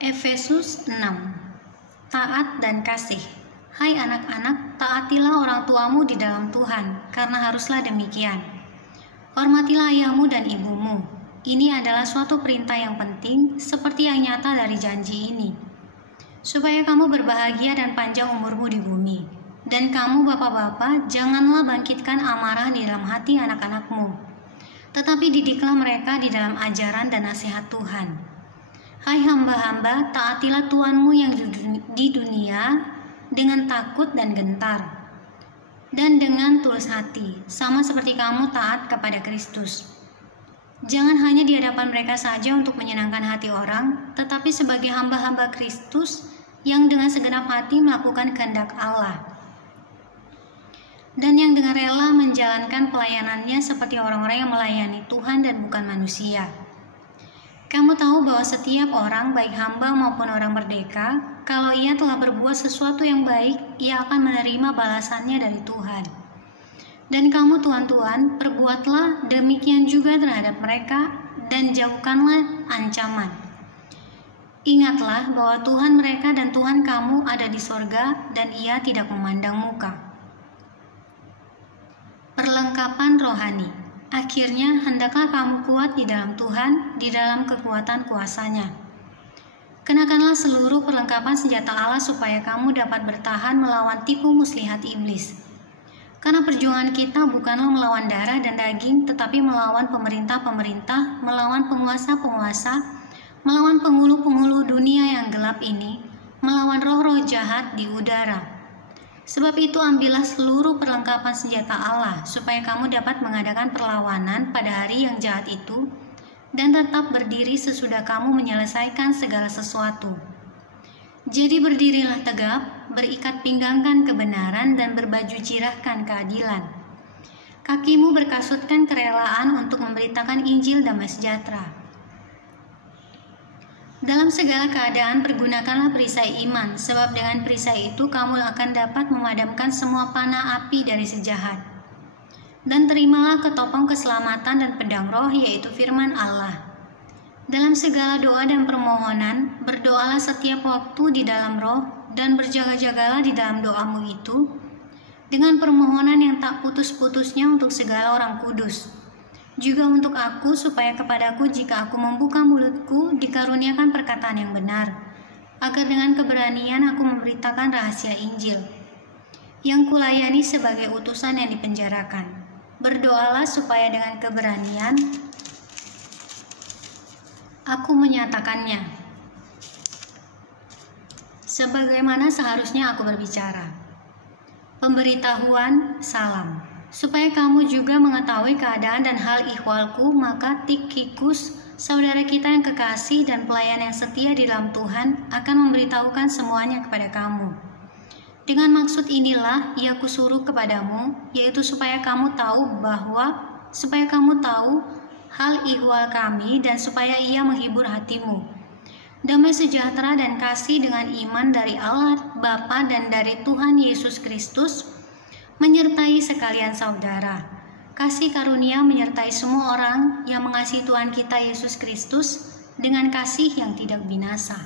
Efesus 6. Taat dan kasih. Hai anak-anak, taatilah orang tuamu di dalam Tuhan, karena haruslah demikian. Hormatilah ayahmu dan ibumu. Ini adalah suatu perintah yang penting, seperti yang nyata dari janji ini, supaya kamu berbahagia dan panjang umurmu di bumi. Dan kamu bapak-bapak, janganlah bangkitkan amarah di dalam hati anak-anakmu, tetapi didiklah mereka di dalam ajaran dan nasihat Tuhan. Hai hamba-hamba, taatilah Tuhanmu yang di dunia dengan takut dan gentar, dan dengan tulus hati, sama seperti kamu taat kepada Kristus. Jangan hanya di hadapan mereka saja untuk menyenangkan hati orang, tetapi sebagai hamba-hamba Kristus yang dengan segenap hati melakukan kehendak Allah, dan yang dengan rela menjalankan pelayanannya seperti orang-orang yang melayani Tuhan dan bukan manusia. Kamu tahu bahwa setiap orang, baik hamba maupun orang merdeka, kalau ia telah berbuat sesuatu yang baik, ia akan menerima balasannya dari Tuhan. Dan kamu tuan-tuan, perbuatlah demikian juga terhadap mereka, dan jauhkanlah ancaman. Ingatlah bahwa Tuhan mereka dan Tuhan kamu ada di sorga, dan ia tidak memandang muka. Perlengkapan rohani. Akhirnya, hendaklah kamu kuat di dalam Tuhan, di dalam kekuatan kuasa-Nya. Kenakanlah seluruh perlengkapan senjata Allah supaya kamu dapat bertahan melawan tipu muslihat iblis. Karena perjuangan kita bukanlah melawan darah dan daging, tetapi melawan pemerintah-pemerintah, melawan penguasa-penguasa, melawan penghulu-penghulu dunia yang gelap ini, melawan roh-roh jahat di udara. Sebab itu ambillah seluruh perlengkapan senjata Allah, supaya kamu dapat mengadakan perlawanan pada hari yang jahat itu, dan tetap berdiri sesudah kamu menyelesaikan segala sesuatu. Jadi berdirilah tegap, berikat pinggangkan kebenaran, dan berbaju jirahkan keadilan. Kakimu berkasutkan kerelaan untuk memberitakan Injil damai sejahtera. Dalam segala keadaan pergunakanlah perisai iman, sebab dengan perisai itu kamu akan dapat memadamkan semua panah api dari si jahat. Dan terimalah ketopong keselamatan dan pedang roh, yaitu firman Allah. Dalam segala doa dan permohonan, berdoalah setiap waktu di dalam roh, dan berjaga-jagalah di dalam doamu itu, dengan permohonan yang tak putus-putusnya untuk segala orang kudus. Juga untuk aku, supaya kepadaku jika aku membuka mulutku dikaruniakan perkataan yang benar, agar dengan keberanian aku memberitakan rahasia Injil, yang kulayani sebagai utusan yang dipenjarakan. Berdoalah supaya dengan keberanian aku menyatakannya, sebagaimana seharusnya aku berbicara. Pemberitahuan salam. Supaya kamu juga mengetahui keadaan dan hal ihwalku, maka Tikhikus, saudara kita yang kekasih dan pelayan yang setia di dalam Tuhan, akan memberitahukan semuanya kepada kamu. Dengan maksud inilah ia kusuruh kepadamu, yaitu supaya kamu tahu hal ihwal kami, dan supaya ia menghibur hatimu. Damai sejahtera dan kasih dengan iman dari Allah Bapa dan dari Tuhan Yesus Kristus menyertai sekalian saudara. Kasih karunia menyertai semua orang yang mengasihi Tuhan kita Yesus Kristus dengan kasih yang tidak binasa.